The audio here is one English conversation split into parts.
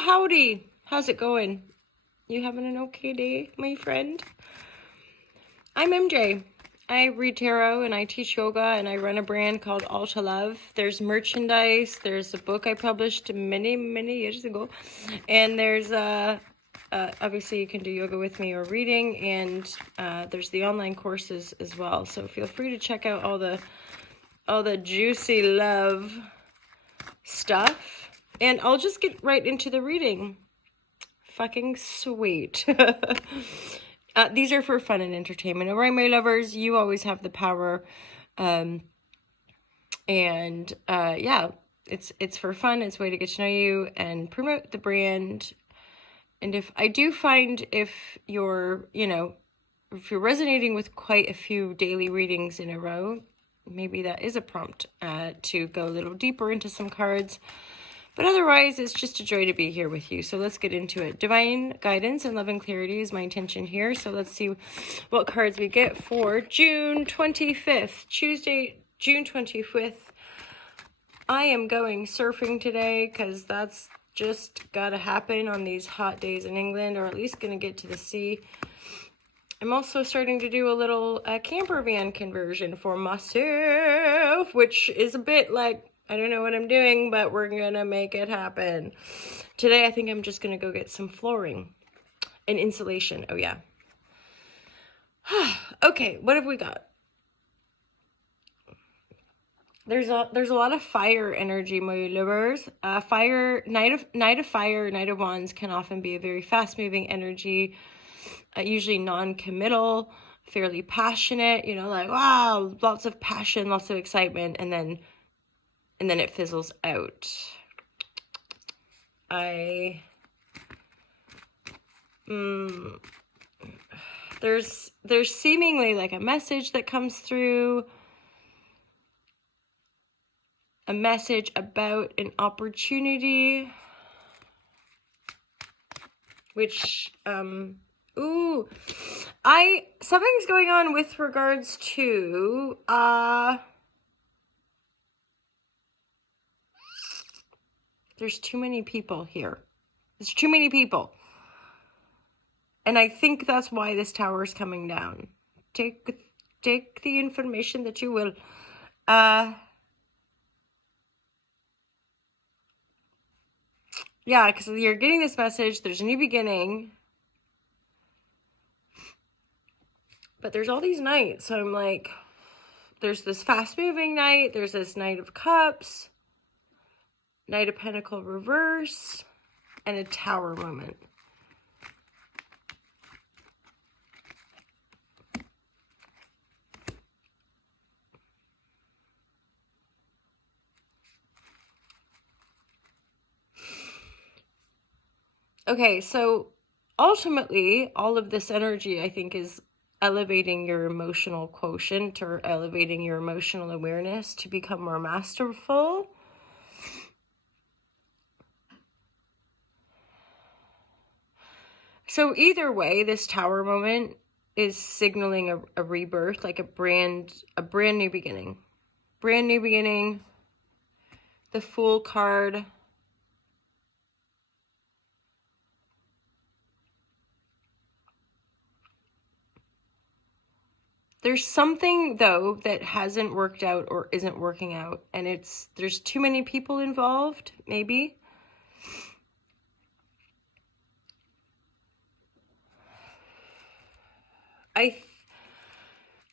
howdy. How's it going? You having an okay day, my friend? I'm MJ. I read tarot and I teach yoga and I run a brand called All to Love. There's merchandise. There's a book I published many years ago. And there's obviously you can do yoga with me or reading, and there's the online courses as well. So feel free to check out all the juicy love stuff. And I'll just get right into the reading. Fucking sweet. These are for fun and entertainment. All right, my lovers, you always have the power. Yeah, it's for fun. It's a way to get to know you and promote the brand. And if I do find if you're resonating with quite a few daily readings in a row, maybe that is a prompt to go a little deeper into some cards. But otherwise, it's just a joy to be here with you. So let's get into it. Divine guidance and love and clarity is my intention here. So let's see what cards we get for June 25th, Tuesday, June 25th. I am going surfing today because that's just got to happen on these hot days in England, or at least going to get to the sea. I'm also starting to do a little camper van conversion for myself, which is a bit like, I don't know what I'm doing, but we're going to make it happen. Today, I think I'm just going to go get some flooring and insulation. Oh, yeah. Okay, what have we got? There's a lot of fire energy, my lovers. Knight of Fire, Knight of Wands can often be a very fast-moving energy, usually non-committal, fairly passionate, like, wow, lots of passion, lots of excitement, and then it fizzles out. There's seemingly like a message that comes through, a message about an opportunity, which, something's going on with regards to, there's too many people here. There's too many people. And I think that's why this tower is coming down. Take the information that you will. Yeah, because you're getting this message. There's a new beginning. But there's all these knights. So I'm like, there's this fast-moving knight. There's this Knight of Cups. Knight of Pentacle reverse. And a Tower moment. Okay, so ultimately, all of this energy, I think, is elevating your emotional quotient or elevating your emotional awareness to become more masterful. So either way, this Tower moment is signaling a rebirth, like a brand new beginning. Brand new beginning. The Fool card. There's something, though, that hasn't worked out or isn't working out. And there's too many people involved, maybe.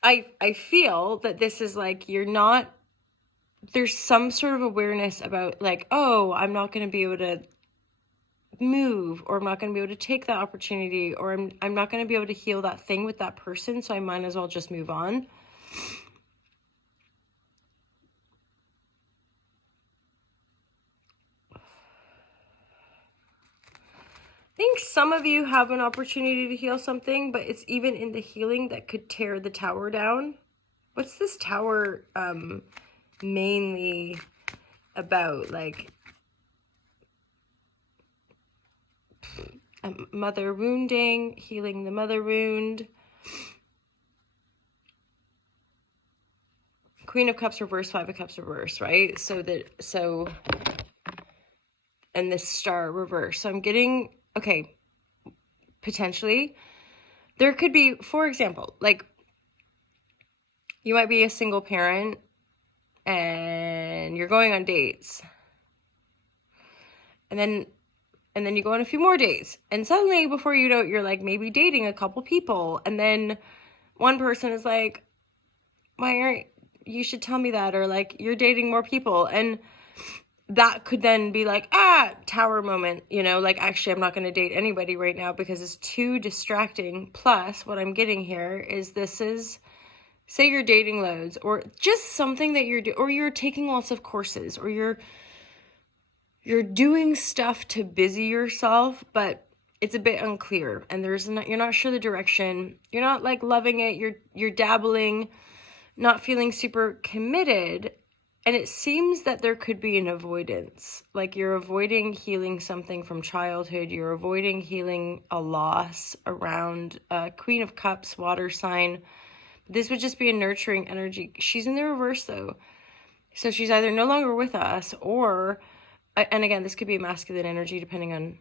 I feel that this is like, there's some sort of awareness about like, oh, I'm not going to be able to move, or I'm not going to be able to take that opportunity, or I'm not going to be able to heal that thing with that person, so I might as well just move on. I think some of you have an opportunity to heal something, but it's even in the healing that could tear the tower down. What's this tower mainly about? Like, a mother wounding, healing the mother wound. Queen of Cups reverse, Five of Cups reverse, right? and this star reverse. So I'm getting, okay, potentially there could be, for example, like you might be a single parent and you're going on dates, and then you go on a few more dates, and suddenly before you know it, you're like maybe dating a couple people, and then one person is like, why aren't you should tell me that, or like you're dating more people, and that could then be like, tower moment, like actually I'm not going to date anybody right now because it's too distracting. Plus what I'm getting here is say you're dating loads, or just something that or you're taking lots of courses, or you're doing stuff to busy yourself, but it's a bit unclear, and you're not sure the direction. You're not like loving it. You're dabbling, not feeling super committed. And it seems that there could be an avoidance. Like you're avoiding healing something from childhood. You're avoiding healing a loss around Queen of Cups, water sign. This would just be a nurturing energy. She's in the reverse though. So she's either no longer with us, or, and again, this could be masculine energy depending on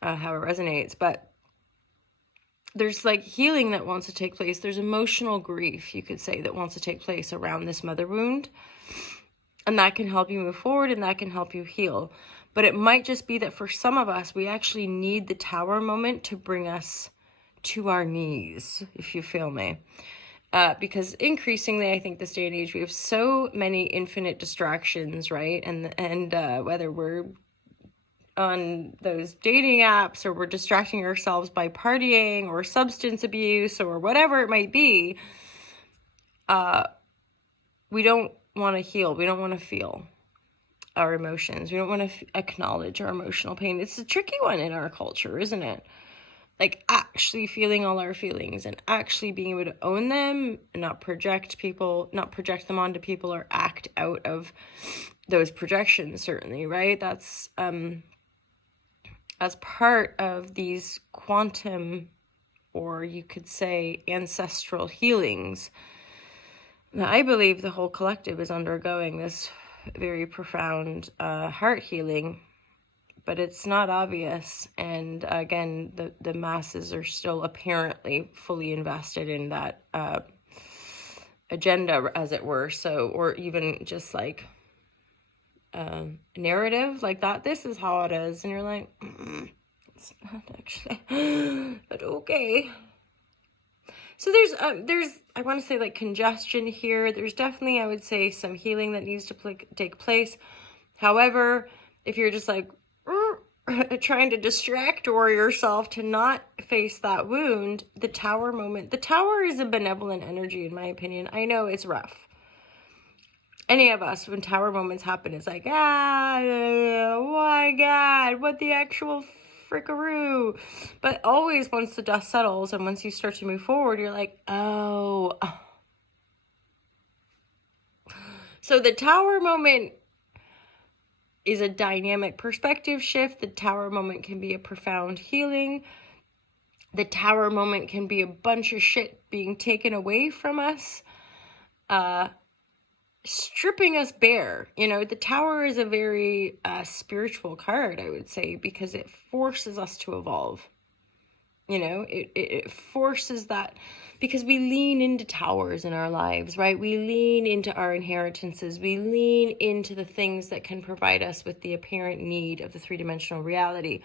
how it resonates, but there's like healing that wants to take place. There's emotional grief, you could say, that wants to take place around this mother wound. And that can help you move forward, and that can help you heal. But it might just be that for some of us, we actually need the tower moment to bring us to our knees, if you feel me. Because increasingly, I think this day and age, we have so many infinite distractions, right? And whether we're on those dating apps, or we're distracting ourselves by partying or substance abuse or whatever it might be, we don't want to heal. We don't want to feel our emotions. We don't want to acknowledge our emotional pain. It's a tricky one in our culture, isn't it? Like actually feeling all our feelings and actually being able to own them and not project them onto people, or act out of those projections, certainly, right? That's as part of these quantum, or you could say ancestral healings. Now, I believe the whole collective is undergoing this very profound heart healing, but it's not obvious. And again, the masses are still apparently fully invested in that agenda, as it were. So, or even just like narrative like that, this is how it is, and you're like, it's not actually, but okay. So there's I want to say like congestion here. There's definitely, I would say, some healing that needs to take place. However, if you're just like trying to distract or yourself to not face that wound, the tower moment, the tower is a benevolent energy, in my opinion. I know it's rough. Any of us, when tower moments happen, it's like, oh my God, what the actual frickaroo. But always once the dust settles and once you start to move forward, you're like, oh. So the tower moment is a dynamic perspective shift. The tower moment can be a profound healing. The tower moment can be a bunch of shit being taken away from us. Stripping us bare. The tower is a very spiritual card, I would say, because it forces us to evolve. It forces that, because we lean into towers in our lives, right? We lean into our inheritances. We lean into the things that can provide us with the apparent need of the three-dimensional reality.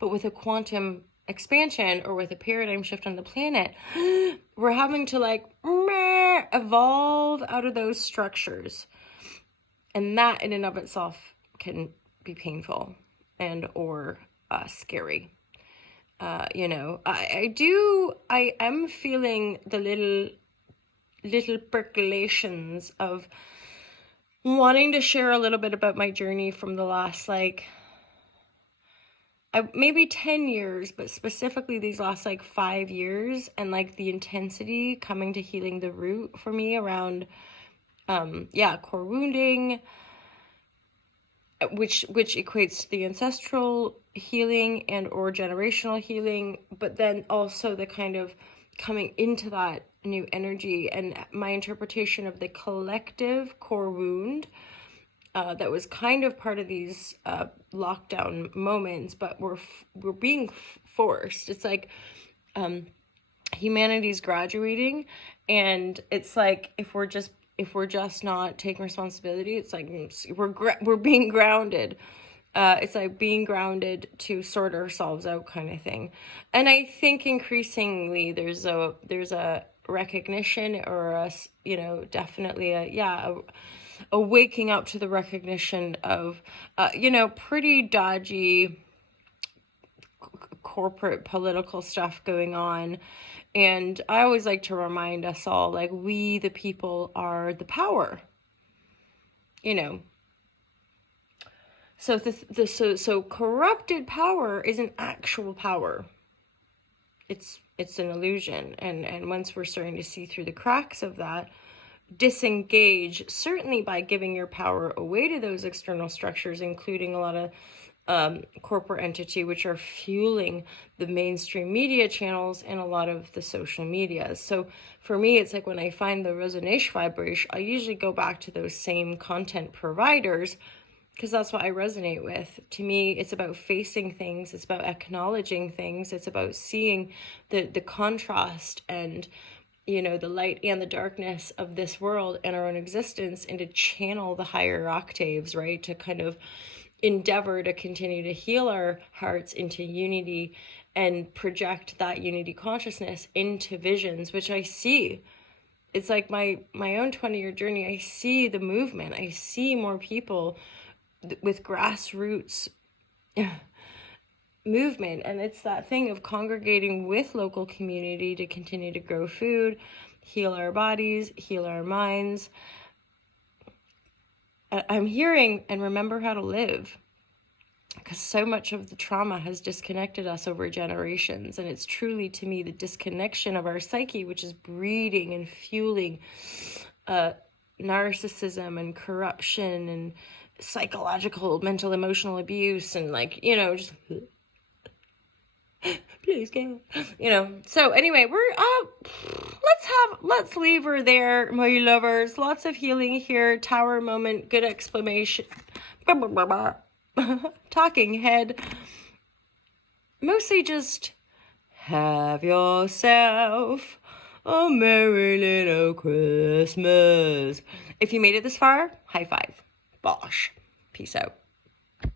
But with a quantum expansion, or with a paradigm shift on the planet, we're having to like evolve out of those structures, and that in and of itself can be painful and or scary. I am feeling the little percolations of wanting to share a little bit about my journey from the last maybe 10 years, but specifically these last 5 years, and the intensity coming to healing the root for me around core wounding, which equates to the ancestral healing and or generational healing, but then also the kind of coming into that new energy, and my interpretation of the collective core wound that was kind of part of these lockdown moments, but we're being forced. It's like humanity's graduating, and it's like if we're just not taking responsibility, it's like we're being grounded. It's like being grounded to sort ourselves out kind of thing. And I think increasingly there's a recognition, or a, definitely a waking up to the recognition of, pretty dodgy corporate political stuff going on. And I always like to remind us all, like, we, the people, are the power, So so corrupted power isn't actual power. It's an illusion. And once we're starting to see through the cracks of that, disengage, certainly by giving your power away to those external structures, including a lot of corporate entity, which are fueling the mainstream media channels and a lot of the social medias. So for me, it's like when I find the resonation vibration, I usually go back to those same content providers, because that's what I resonate with. To me, it's about facing things. It's about acknowledging things. It's about seeing the contrast and, the light and the darkness of this world and our own existence, and to channel the higher octaves, right? To kind of endeavor to continue to heal our hearts into unity and project that unity consciousness into visions, which I see. It's like my own 20-year journey. I see the movement. I see more people with grassroots movement, and it's that thing of congregating with local community to continue to grow food, heal our bodies, heal our minds. I'm hearing and remember how to live, because so much of the trauma has disconnected us over generations, and it's truly, to me, the disconnection of our psyche which is breeding and fueling narcissism and corruption and psychological, mental, emotional abuse, and just please go, So anyway, let's leave her there, my lovers. Lots of healing here. Tower moment, good exclamation, talking head. Mostly just have yourself a merry little Christmas. If you made it this far, high five. Bosh. Peace out.